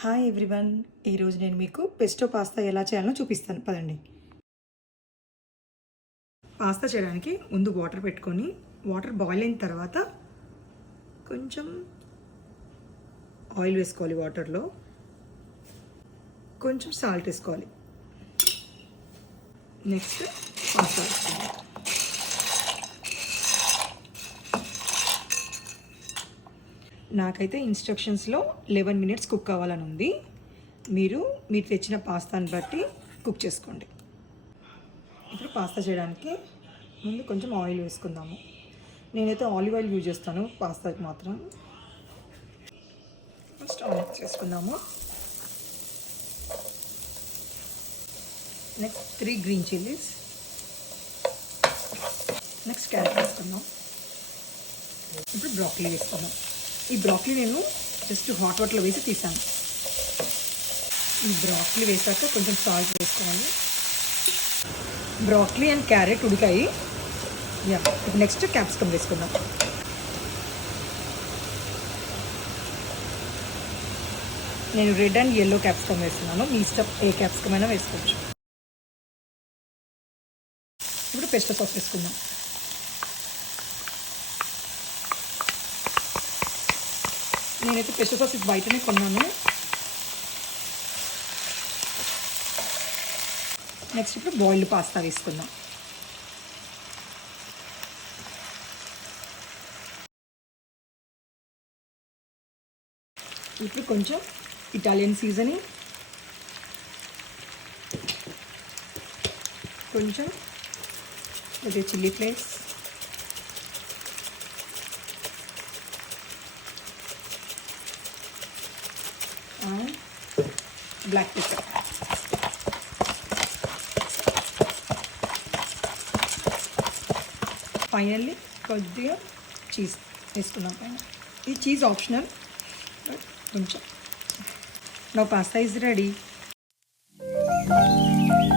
Hi everyone. ఈరోజు నేను మీకు పెస్టో పాస్తా ఎలా చేయాలో చూపిస్తాను. పదండి. పాస్తా చేయడానికి ముందు వాటర్ పెట్టుకొని వాటర్ బాయిల్ అయిన తర్వాత కొంచెం ఆయిల్ వేసుకోవాలి. వాటర్లో కొంచెం సాల్ట్ వేసుకోవాలి. నెక్స్ట్ పాస్తా వేసుకోవాలి. నాకైతే ఇన్స్ట్రక్షన్స్లో 11 మినిట్స్ కుక్ కావాలని ఉంది. మీరు తెచ్చిన పాస్తాని బట్టి కుక్ చేసుకోండి. ఇప్పుడు పాస్తా చేయడానికి ముందు కొంచెం ఆయిల్ వేసుకుందాము. నేనైతే ఆలివ్ ఆయిల్ యూజ్ చేస్తాను పాస్తాకి మాత్రం. ఫస్ట్ ఆయిల్ చేసుకుందాము. నెక్స్ట్ 3 గ్రీన్ చిల్లీస్. నెక్స్ట్ క్యారెట్ వేసుకుందాం. ఇప్పుడు బ్రాకలీ వేసుకుందాం. ఈ బ్రాకలీ నేను జస్ట్ హాట్ వాటర్లో వేసి తీసాను. ఈ బ్రాకలీ వేసాక కొంచెం సాల్ట్ వేసుకోవాలి. బ్రాకలీ అండ్ క్యారెట్ ఉడికాయి. ఇప్పుడు నెక్స్ట్ క్యాప్సికమ్ వేసుకుందాం. నేను రెడ్ అండ్ ఎల్లో క్యాప్సికమ్ వేస్తున్నాను. మీ ఇష్టం ఏ క్యాప్సికమ్ అయినా వేసుకోవచ్చు. ఇప్పుడు పెస్టో సాస్ వేసుకుందాం. నేనైతే పెస్టో సాస్ బయటనే కొన్నాను. నెక్స్ట్ ఇప్పుడు బాయిల్డ్ పాస్తా వేసుకుందాం. ఇప్పుడు కొంచెం ఇటాలియన్ సీజనింగ్, కొంచెం అదే chilli flakes, and black pepper. Finally కొద్దిగా చీజ్ వేసుకున్నాం పైన. ఈ చీజ్ ఆప్షనల్, కొంచెం. నా పాస్తా ఈజ్ రెడీ.